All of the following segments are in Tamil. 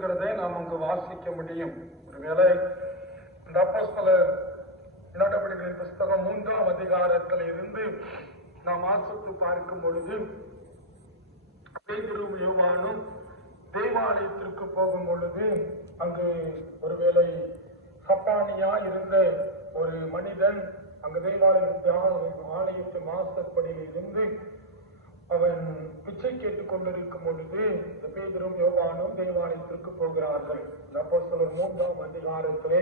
இருக்கிறதை நாம் அங்கு வாசிக்க முடியும். ஒருவேளை இந்த அப்போஸ்தலர் நடவடிக்கைகளின் புஸ்தகம் மூன்றாம் அதிகாரத்தில் இருந்து நாம் வாசித்து பார்க்கும் பொழுது பேதுரும் யோவானும் தேவாலயத்திற்கு போகும் பொழுது அங்கு ஒருவேளை சப்பானியா இருந்த ஒரு மனிதன் அங்கு தேவாலயத்து ஆலயத்து மாசப்படியில் இருந்து அவன் பிச்சை கேட்டுக் கொண்டிருக்கும் பொழுது இந்த பேதரும் யோகானும் தேவாலயத்திற்கு போகிறார்கள். அப்போ சிலர் மூன்றாம் அதிகாரத்திலே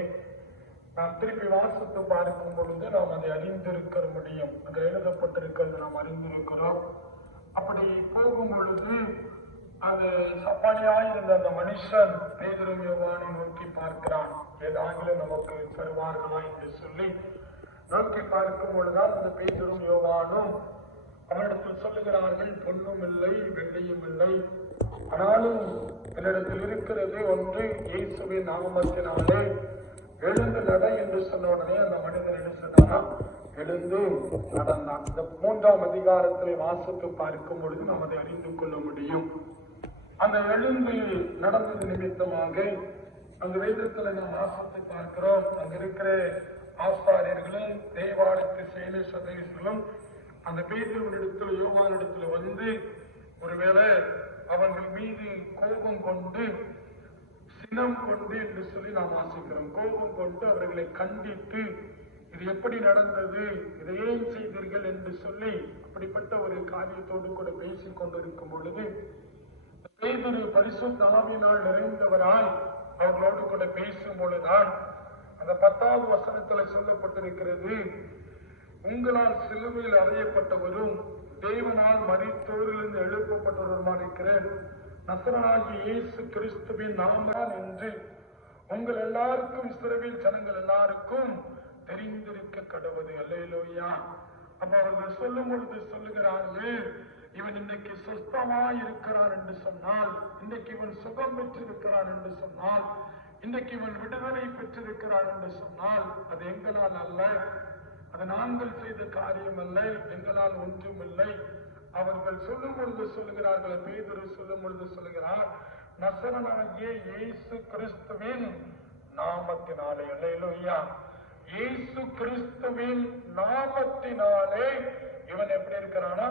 நாம் திருப்பி வாசித்து பார்க்கும் பொழுது நாம் அதை அறிந்திருக்க முடியும். அது எழுதப்பட்டிருக்கிறது நாம் அறிந்திருக்கிறோம். அப்படி போகும் பொழுது அது சப்பானியாய் இருந்த அந்த மனுஷன் பேதரும் யோகானை நோக்கி பார்க்கிறான். ஏதாவது நமக்கு தருவார்களா என்று சொல்லி நோக்கி பார்க்கும் பொழுதுதான் அந்த பேதரும் யோகானும் அவரிடத்தில் சொல்லுகிறார்கள் பொண்ணும் இல்லை வெள்ளியும் இல்லை. ஆனாலும் என்னிடத்தில் இருக்கிறது ஒன்று இயேசுவின் நாமத்தினாலே எழுந்து நட என்று சொன்ன உடனே அந்த மனிதன் என்ன சொன்னாரா எழுந்து நடந்தான். இந்த மூன்றாம் அதிகாரத்திலே வாசித்து பார்க்கும் பொழுது நாம் அதை அறிந்து கொள்ள முடியும். அந்த எழுந்து நடந்தது நிமித்தமாக அந்த வேதத்துல நாம் வாசித்து பார்க்கிறோம் அங்க இருக்கிற ஆசாரியர்களும் தேவாலயத்து செயலி சதவீதங்களும் அந்த பேதவனிடத்துல யோவானிடத்துல வந்து ஒருவேளை அவர்கள் மீது கோபம் கொண்டு சினம் கொண்டு என்று சொல்லி நாம் வாசிக்கிறோம். கோபம் கொண்டு அவர்களை கண்டித்து இது எப்படி நடந்தது இதை ஏன் செய்தீர்கள் என்று சொல்லி அப்படிப்பட்ட ஒரு காரியத்தோடு கூட பேசிக் கொண்டிருக்கும் பொழுது பேதுரு பரிசுத்த நிறைந்தவராய் அவர்களோடு கூட பேசும் பொழுதுதான் அந்த பத்தாவது வசனத்துல சொல்லப்பட்டிருக்கிறது உங்களால் சிலுவையில் அறையப்பட்டவரும் தேவனால் மறித்தோரிலிருந்து எழுப்பப்பட்டவருமா இருக்கிறேன் நசரனாகிய இயேசு கிறிஸ்துவின் நாமம் என்று உங்கள் எல்லாருக்கும் இஸ்ரவேல் ஜனங்கள் எல்லாருக்கும் தெரிந்திருக்க கடவுது அல்லையிலோயா அப்ப அவர்கள் சொல்லும் பொழுது சொல்லுகிறார்கள் இவன் இன்னைக்கு சுஸ்தமா இருக்கிறான் என்று சொன்னால் இன்னைக்கு இவன் சுகம் பெற்றிருக்கிறான் என்று சொன்னால் இன்னைக்கு இவன் விடுதலை பெற்றிருக்கிறான் என்று சொன்னால் அது எங்களால் அல்ல. அது நாங்கள் செய்த காரியம் அல்ல எங்களால் ஒன்றும் இல்லை அவர்கள் சொல்லும் பொழுது சொல்லுகிறார்கள் பேதொரு சொல்லும் பொழுது சொல்லுகிறார் நசரனாகிய இயேசு கிறிஸ்துவின் நாமத்தினாலே. இல்லையா இயேசு கிறிஸ்துவின் நாமத்தினாலே இவன் எப்படி இருக்கிறானா?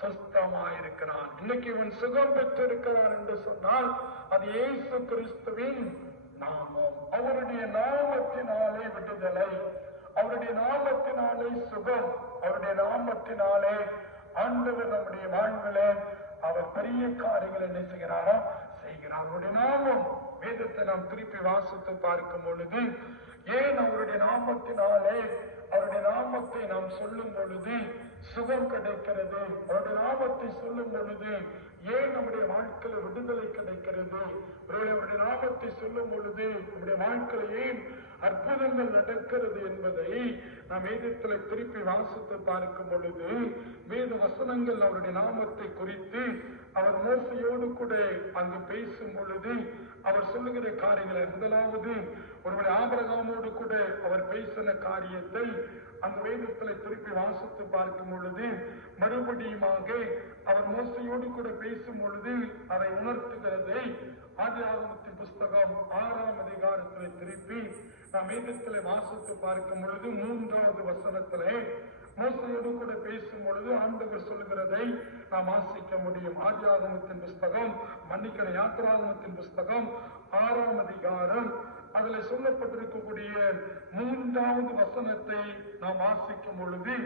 சுஸ்தமாயிருக்கிறான். இன்னைக்கு இவன் சுகம் பெற்றிருக்கிறான் என்று சொன்னால் அது இயேசு கிறிஸ்துவின் நாமம். அவருடைய நாமத்தினாலே விடுதலை. அவருடைய நாமத்தினாலே சுகம் அவருடைய நாமத்தினாலே ஆண்டவர் நம்முடைய வாழ்விலே அவர் பெரிய காரியங்கள் என்ன செய்கிறாரோ செய்கிறார். அவருடைய நாமம் வேதத்தை நாம் திருப்பி வாசித்து பார்க்கும் பொழுது ஏன் அவருடைய நாமத்தினாலே அவருடைய நாமத்தை நாம் சொல்லும் பொழுது சுகம் கிடைக்கிறது. அவருடைய நாமத்தை சொல்லும் பொழுது ஏன் நம்முடைய வாழ்க்கையில் விடுதலை கிடைக்கிறது? அவருடைய நாமத்தை சொல்லும் பொழுது நம்முடைய வாழ்க்கையில் ஏன் அற்புதங்கள் நடக்கிறது என்பதை நாம் வேதத்தில் திருப்பி வாசித்து பார்க்கும் பொழுது வேத வசனங்கள் அவருடைய நாமத்தை குறித்து அவர் மோசையோடு கூட அங்கு பேசும் பொழுது அவர் சொல்லுகிற காரியங்களை முதலாவது ஒருவருடைய ஆபரகாமோ கூட அவர் பேசின காரியத்தை அந்த வேதத்தில் திருப்பி வாசித்து பார்க்கும் பொழுது மறுபடியுமாக அவர் மோசையோடு கூட பேசும் பொழுது அதை உணர்த்துகிறதை ஆதி ஆகமத்தின் புஸ்தகம் ஆறாம் அதிகாரத்திலே திருப்பி நாம் வேதத்திலே வாசித்து பார்க்கும் பொழுது மூன்றாவது வசனத்திலே மோசையோடு கூட பேசும் பொழுது ஆண்டவர் சொல்லுகிறதை நாம் வாசிக்க முடியும். ஆதியாகமத்தின் புஸ்தகம் மன்னிக்கிற யாத்திராகமத்தின் புஸ்தகம் ஆறாம் அதிகாரம் அதுல சொல்லப்பட்டிருக்கக்கூடிய மூன்றாவது வசனத்தை நாம் வாசிக்கும் பொழுது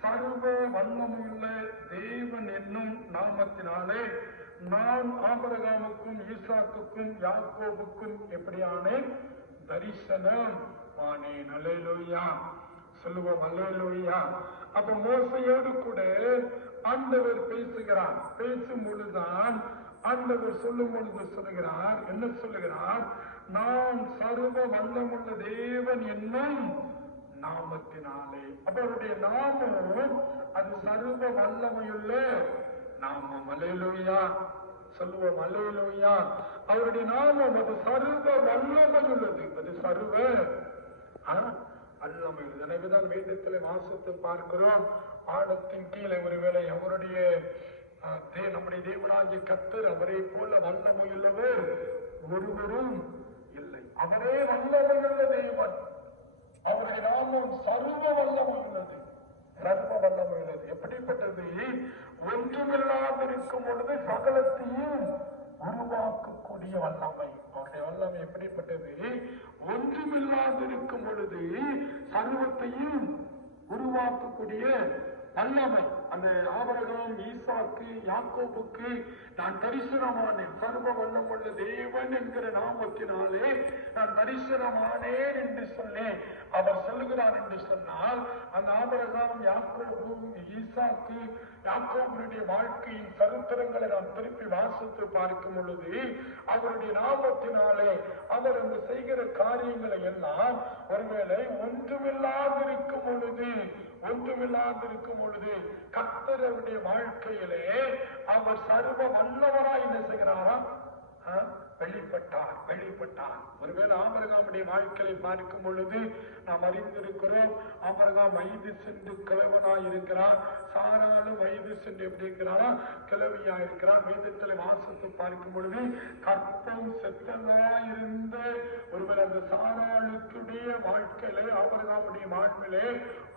சர்வ வல்லமுள்ள தேவன் என்னும் நாமத்தினாலே நான் ஆபரகாமுக்கும் ஈசாக்குக்கும் யாக்கோவுக்கும் எப்படியானேன் தரிசனம் ஆனேன் அல்லேலூயா. சொல்லுவோம் அல்லேலூயா. அப்ப மோசையோடு கூட ஆண்டவர் பேசுகிறார். பேசும் பொழுதுதான் ஆண்டவர் சொல்லும் பொழுது சொல்லுகிறார் என்ன சொல்லுகிறார்? நான் சர்வ வல்லமுள்ள தேவன் என்னும் நாமத்தினாலே. அவருடைய நாமம் அது சர்வ வல்லமையுள்ள நாம மலையிலோயா சொல்லுவோம் அல்லேலூயா. அவருடைய நாமம் அது சர்வ வல்லமையுள்ளது. அது சர்வ ஆ, எனவேதான் வேதத்திலே வாசித்து பார்க்கிறோம் ஆடத்தின் கீழே ஒருவேளை அவருடைய நம்முடைய தேவனாகிய கத்தர் அவரை போல வல்லமையுள்ளவர் ஒருவரும் இல்லை. அவரே வல்லமையுள்ள தேவன். அவருடைய நாமம் சர்வ வல்லமையுள்ளது சர்வ வல்லமையுள்ளது எப்படிப்பட்டது? ஒன்றுமில்லாதிருக்கும் பொழுது சகலத்தையும் உருவாக்கக்கூடிய வல்லமை. அவருடைய வல்லமை எப்படிப்பட்டது? ஒன்றுமில்லாதிருக்கும் பொழுது சர்வத்தையும் உருவாக்கக்கூடிய வல்லமை. அந்த ஆபரகம் ஈசாக்கு யாக்கோபுக்கு நான் தரிசனமானேன் சர்வ வல்லமுள்ள தேவன் என்கிற நாமத்தினாலே நான் தரிசனமானேன் என்று சொன்னேன். அவர் சொல்லுகிறார் என்று சொன்னால் அந்த ஆபரகம் யாக்கோபு ஈசாக்கு யாக்கோபுடைய வாழ்க்கையின் சரித்திரங்களை நாம் திருப்பி வாசித்து பார்க்கும் பொழுது அவருடைய நாமத்தினாலே அவர் அங்கு செய்கிற காரியங்களை எல்லாம் ஒருவேளை ஒன்றுமில்லாதிருக்கும் பொழுது ஒன்றுமில்லாதிருக்கும் பொழுது கர்த்தர் வாழ்க்கையிலே அவர் சர்வ வல்லவராய் என்ன செய்கிறாராம் வெளிப்பட்டார் வெளிப்பட்டார். ஒருவேளை ஆமரகாமுடைய வாழ்க்கையை பார்க்கும் பொழுது நாம் அறிந்திருக்கிறோம் ஆமரகாம் வயது சென்று கிழவனாய் இருக்கிறார். சாராலும் வயது சென்று எப்படி இருக்கிறாரா? கிழவியா இருக்கிறார். வேதத்தில் வாசத்தை பார்க்கும் பொழுது கற்பம் செத்ததாயிருந்த ஒருவர் அந்த சாராளுக்குடைய வாழ்க்கையிலே ஆமரகாமுடைய வாழ்விலே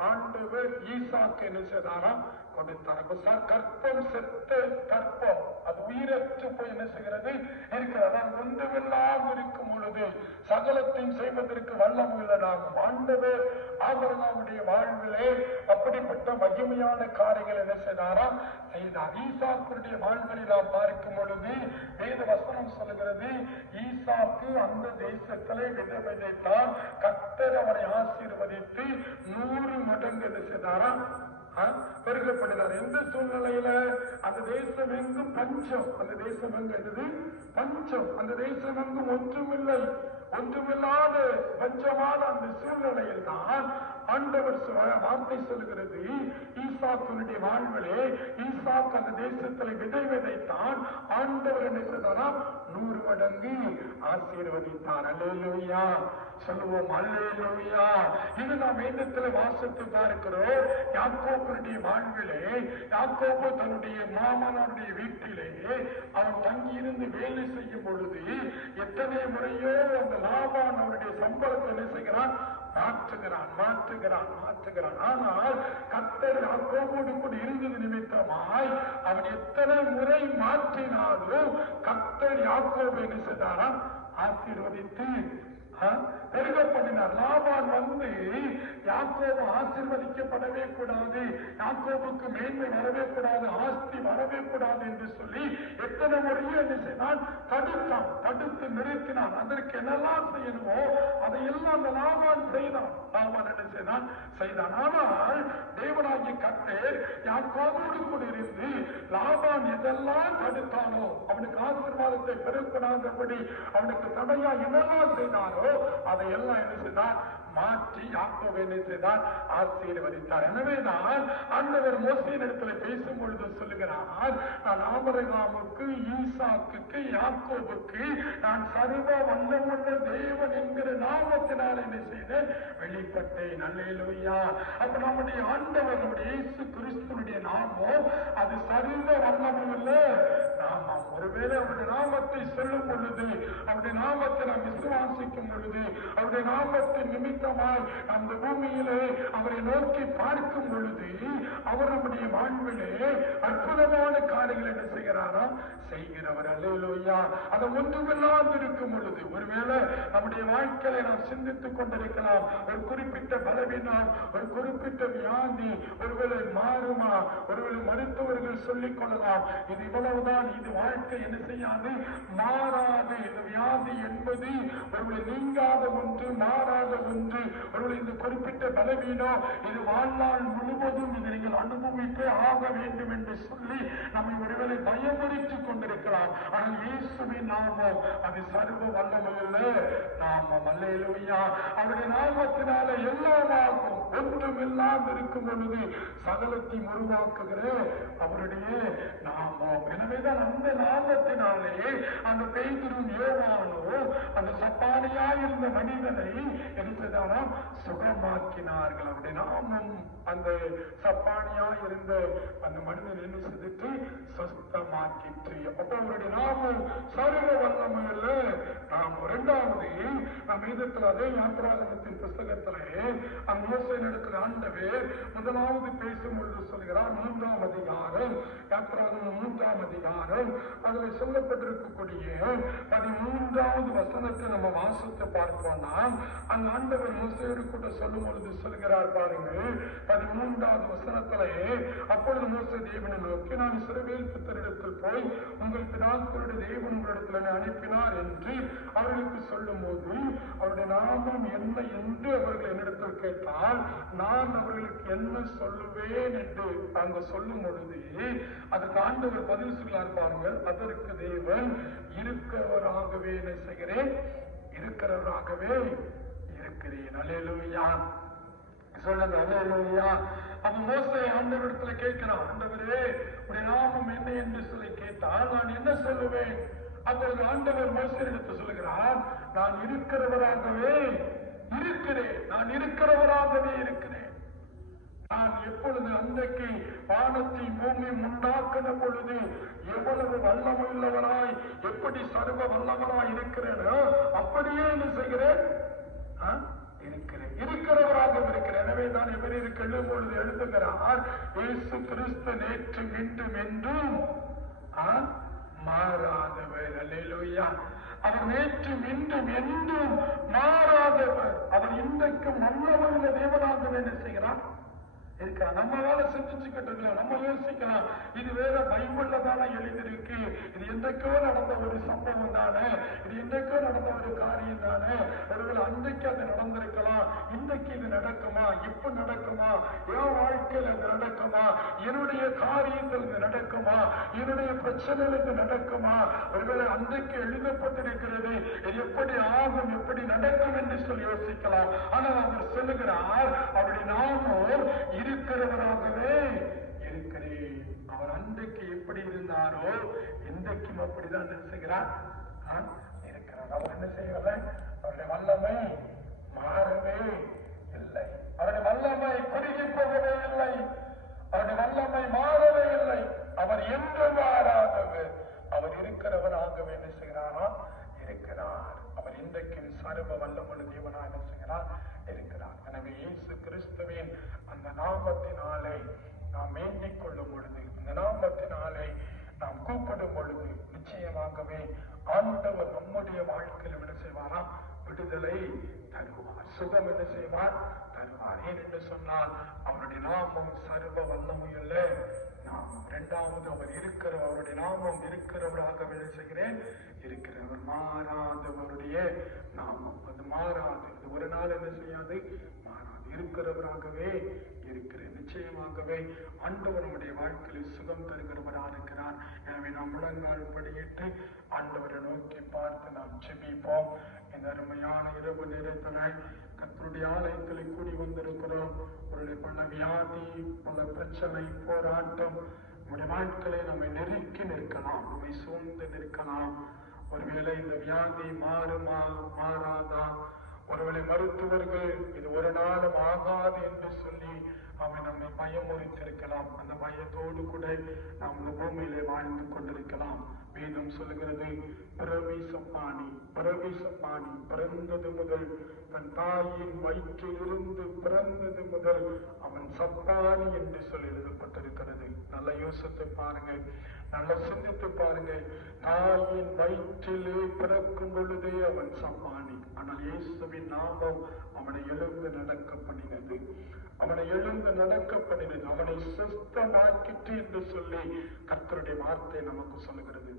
ஆண்டவர் ஈசாக்கு என்ன செய்தாராம் கொடுத்தார். சார் கற்பம் செத்து கற்பம். அது உயிரற்று போய் என்ன செய்கிறது? இருக்கிறது. அது ஒன்றுமில்லாமல் இருக்கும் பொழுது சகலத்தையும் செய்வதற்கு வல்லம் உள்ளதாகும். ஆண்டவர் ஆபரணாவுடைய வாழ்விலே அப்படிப்பட்ட மகிமையான காரியங்கள் என்ன செய்தாராம் செய்தார். ஈசாக்குடைய வாழ்வில் நாம் பார்க்கும் பொழுது வேத வசனம் சொல்லுகிறது ஈசாக்கு அந்த தேசத்திலே விதை விதைத்தார் கர்த்தர் அவரை ஆசீர்வதித்து நூறு மடங்கு என்ன செய்தாராம் ஆ? பெருகப்படுகிறார் எந்த சூழ்நிலையில அந்த தேசம் எங்கும் பஞ்சம்? அந்த தேசம் எங்கு என்னது? பஞ்சம். அந்த தேசம் எங்கும் ஒன்றுமில்லை. ஒன்றுமில்லாத பஞ்சமான அந்த சூழ்நிலையில் தான் ஆண்டவர் வார்த்தை சொல்கிறது ஈசாக்குனுடைய வாழ்விலே ஈசாக்கு அந்த தேசத்தில் விதை விதைத்தான் ஆண்டவர் என்ன செய்தாராம்? நூறு மடங்கு ஆசீர்வதித்தார். அல்லேலூயா. சொல்லுவோம் அல்லேலூயா. இது நாம் வேதத்தில் வாசித்து பார்க்கிறோம் யாக்கோப்பனுடைய வாழ்விலே யாக்கோப்பு தன்னுடைய மாமனாருடைய வீட்டிலே அவன் தங்கியிருந்து வேலை செய்யும் பொழுது எத்தனை முறையோ அந்த லாபான் அவருடைய சம்பளத்தை என்ன செய்கிறான்? மாற்றுகிறான் மாற்றுகிறான் மாற்றுகிறான். ஆனால் கத்தர் யாக்கோபோடு கூட இருந்தது நிமித்தமாய் அவன் எத்தனை முறை மாற்றினாலும் கத்தர் யாக்கோவை என்ன செய்தாராம்? ஆசீர்வதித்து பெருகப்படினார் லாபான் வந்து யாக்கோபு ஆசிர்வதிக்கப்படவே கூடாது யாக்கோபுக்கு மேன்மை வரவே கூடாது ஆஸ்தி வரவே கூடாது என்று சொல்லி எத்தனை முறையும் என்ன செய்தான் தடுத்தான் தடுத்து நிறுத்தினான் அதற்கு என்னெல்லாம் செய்யணுமோ அதையெல்லாம் அந்த லாபான் செய்தான். லாபான் என்ன செய்தான்? செய்தான். ஆனால் தேவராஜி கத்தேர் யாக்கோபோடு கூட இருந்து லாபான் எதெல்லாம் தடுத்தானோ அவனுக்கு ஆசீர்வாதத்தை பெறக்கூடாதபடி அவனுக்கு தடையா என்னெல்லாம் செய்தாரோ இருக்கிறதோ அதையெல்லாம் என்ன செய்தார் மாற்றி யாக்கோவை என்ன செய்தார் ஆசீர்வதித்தார். எனவேதான் ஆண்டவர் மோசையின் இடத்துல பேசும் பொழுது சொல்லுகிறார் நான் ஆபரகாமுக்கு ஈசாக்கு யாக்கோவுக்கு நான் சர்வ வல்லமுள்ள தேவன் என்கிற நாமத்தினால் என்ன செய்தேன்? வெளிப்பட்டேன். அல்லேலூயா. அப்ப நம்முடைய ஆண்டவர் நம்முடைய இயேசு கிறிஸ்துனுடைய நாமம் அது சர்வ வல்லமுள்ள நாமம் ஒருவேளை அவருடைய நாமத்தை சொல்லும் பொழுது அவருடைய நாமத்தை நாம் விசுவாசிக்கும் பொழுது அவருடைய நாமத்தின் நிமித்தமாய் அந்த பூமியிலே அவரை நோக்கி பார்க்கும் பொழுது அவர் நம்முடைய வாழ்விலே அற்புதமான காரியங்கள் என்ன செய்கிறாரா செய்கிறவர். அல்லேலூயா. அதை ஒன்றுமில்லாது இருக்கும் பொழுது ஒருவேளை நம்முடைய வாழ்க்கையை நாம் சிந்தித்துக் கொண்டிருக்கலாம். ஒரு குறிப்பிட்ட பலவீனம் ஒரு குறிப்பிட்ட வியாதி ஒருவேளை மாறுமா ஒருவேளை மருத்துவர்கள் சொல்லிக் கொள்ளலாம். இது இவ்வளவுதான் இது வாழ்க்கை என்ன செய்யாது? மாறாது இந்த வியாதி என்பது ஒருவேளை நீங்காத ஒன்று மாறாத ஒன்று. ஒருவேளை இந்த குறிப்பிட்ட பலவீனம் இது வாழ்நாள் முழுவதும் இது நீங்கள் அனுபவித்தே ஆக வேண்டும் என்று சொல்லி நம்மை ஒருவேளை பயமுறுத்திக் கொண்டிருக்கிறார். ஆனால் இயேசுவின் நாமம் அது சர்வ வல்லமல்ல நாமம் அல்லேலூயா. அவருடைய நாமத்தினால எல்லாமாகும் ஒன்றும் இல்லாமல் இருக்கும் பொழுது சகலத்தை உருவாக்குகிற. அவருடைய நாமம். எனவேதான் அந்த நாமத்தினாலே அந்த பெய்திரும் யோவானோ அந்த சப்பானியா இருந்த மனிதனை எடுத்ததானாம் சுகமாக்கினார்கள். அவருடைய நாமம் அந்த சப்பானியா இருந்த அந்த மனிதன் என்ன செய்துட்டு? சொஸ்தமாக்கிற்று அப்ப அவருடைய நாமும் சர்வ வல்லமையில நாம் இரண்டாவது நம் இதத்துல அதே யாத்திராகத்தின் புஸ்தகத்திலே அந்த மோசை நடக்கிற ஆண்டவே முதலாவது பேசும் பொழுது சொல்கிறார் மூன்றாம் அதிகாரம் யாத்திராகமம் மூன்றாம் அதிகாரம். அதுல சொல்லப்பட்டிருக்கக்கூடிய பதிமூன்றாவது வசனத்தை நம்ம வாசித்து பார்ப்போம்னா அந்த ஆண்டவர் மோசையோடு கூட சொல்லும் பொழுது சொல்கிறார் பாருங்கள். பதிமூன்றாவது வசனத்திலே அப்பொழுது மூசை தேவனை நோக்கி நான் சிறவேல் புத்தரிடத்தில் போய் உங்கள் பிதாக்களுடைய தேவன் உங்களிடத்தில் அனுப்பினார் என்று அவர்களுக்கு சொல்லும் போது அவருடைய நாமம் என்ன என்று அவர்கள் என்னிடத்தில் கேட்டால் நான் அவர்களுக்கு என்ன சொல்லுவேன் என்று அங்க சொல்லும் பொழுது அதற்கு ஆண்டவர் பதில் சொல்லார் பாருங்கள். அதற்கு தேவன் இருக்கிறவராகவே என்ன செய்கிறேன். இருக்கிறவராகவே இருக்கிறேன். அல்லேலூயா. சொல்லுங்க அல்லேலூயா. அப்ப மோசை ஆண்டவரிடத்துல கேட்கிறான் ஆண்டவரே உடைய நாமம் என்ன என்று சொல்லி கேட்டால் நான் என்ன சொல்லுவேன்? அப்பொழுது ஆண்டவர் மோசரிடத்தில் சொல்லுகிறார் நான் இருக்கிறவராகவே இருக்கிறேன். நான் இருக்கிறவராகவே இருக்கிறேன். எப்பொழுது அன்றைக்கு வானத்தை பூமி உண்டாக்கின பொழுது எவ்வளவு வல்லமுள்ளவராய் எப்படி சர்வ வல்லவராய் இருக்கிறேனோ அப்படியே என்ன செய்கிறேன். இருக்கிறேன். இருக்கிறவராக இருக்கிறேன். எனவே தான் எவருக்கு எழுதும் பொழுது எழுதுகிறார் இயேசு கிறிஸ்து நேற்று மீண்டும் என்றும் மாறாதவர். அல்லேலூயா. அவர் நேற்று மீண்டும் என்றும் மாறாதவர். அவர் இன்றைக்கும் நல்லவர்கள தேவனாக என்ன செய்கிறார்? இருக்கிறார் நம்ம வேலை சிந்திச்சுக்கிட்டு நம்ம யோசிக்கலாம். இது வேற பைபிள்ல தானே எழுதியிருக்கு. இது என்றைக்கோ நடந்த ஒரு சம்பவம் தானே. இது என்றைக்கோ நடந்த ஒரு காரியம் தானே. ஒருவேளை அன்றைக்கு அது நடந்திருக்கலாம். இன்றைக்கு இது நடக்குமா? இப்ப நடக்குமா? என் வாழ்க்கையில் இது நடக்குமா? என்னுடைய காரியத்தில் இது நடக்குமா? என்னுடைய பிரச்சனையில் இது நடக்குமா? ஒருவேளை அன்றைக்கு எழுதப்பட்டிருக்கிறது எப்படி ஆகும் எப்படி நடக்கும் என்று சொல்லி யோசிக்கலாம். ஆனால் அவர் சொல்லுகிறார் அப்படி நாமும் இருக்கிறவராகவே இருக்கிறேன். அவர் அன்றைக்கு எப்படி இருந்தாரோ இன்றைக்கும் அப்படிதான் நினைச்சுகிறார் இருக்கிறார். அவர் என்ன செய்யல அவருடைய வல்லமை மாறவே இல்லை. அவருடைய வல்லமை குறுகி போகவே இல்லை. அவருடைய வல்லமை மாறவே இல்லை. அவர் என்று மாறாத அவர் இருக்கிறவராகவே என்ன செய்கிறாரா இருக்கிறார் அவர் இன்றைக்கும் சர்வ வல்லமுள்ள தேவனா என்ன செய்கிறார் இருக்கிறார் எனவே இயேசு கிறிஸ்துவின் அந்த நாமத்தினாலே நாம் வேண்டிக் கொள்ளும் பொழுது அந்த நாமத்தினாலே நாம் கூப்பிடும் பொழுது நிச்சயமாகவே ஆண்டவர் நம்முடைய வாழ்க்கையில் என்ன செய்வாராம்? விடுதலை தருவார். சுகம் என்ன செய்வார்? தருவார். ஏன் என்று சொன்னால் அவருடைய நாமம் சர்வ வல்லம் இரண்டாவது அவர் இருக்கிற அவருடைய நாமம் இருக்கிறவராக என்ன செய்கிறேன். இருக்கிறவர் மாறாதவருடைய நாமம். அது மாறாது. இது ஒரு நாள் என்ன செய்யாது? மாறாது. இருக்கிறவராகவே இருக்கிற நிச்சயமாகவே ஆண்டவர் நம்முடைய வாழ்க்கையில் சுகம் தருகிறவராக இருக்கிறார். எனவே நாம் முழங்கால் படியிட்டு ஆண்டவரை நோக்கி பார்த்து நாம் செபிப்போம் இந்த அருமையான இரவு நேரத்தில் கத்தருடைய ஆலயத்தில் கூடி வந்திருக்கிறோம். அவருடைய பல வியாதி பல பிரச்சனை போராட்டம் நம்முடைய வாழ்க்கையை நம்மை நெருக்கி நிற்கலாம். நம்மை சூழ்ந்து நிற்கலாம். ஒருவேளை இந்த வியாதி மாறுமா மாறாதா? ஒருவேளை மருத்துவர்கள் இது ஒரு நாளும் ஆகாது என்று சொல்லி அவன் நம்மை பயமுறித்திருக்கலாம் அந்த பயத்தோடு கூட நாம் இந்த பூமியிலே வாழ்ந்து கொண்டிருக்கலாம். வேதம் சொல்லுகிறது. பிரவேசமானி பிரவேசமானி பிறந்தது முதல். தன் தாயின் வயிற்றிலிருந்து பிறந்தது முதல் அவன் சப்பானி என்று சொல்லி எழுதப்பட்டிருக்கிறது. நல்ல யோசித்து பாருங்க நல்ல சிந்தித்து பாருங்க தாயின் வயிற்றிலே பிறக்கும் பொழுதே அவன் சப்பானி ஆனால் இயேசுவின் நாமம் அவனை எழுந்து நடக்க பண்ணினது. அவனை எழுந்து நடக்க பண்ணினது. அவனை சுத்தமாக்கிட்டு என்று சொல்லி கர்த்தருடைய வார்த்தை நமக்கு சொல்லுகிறது.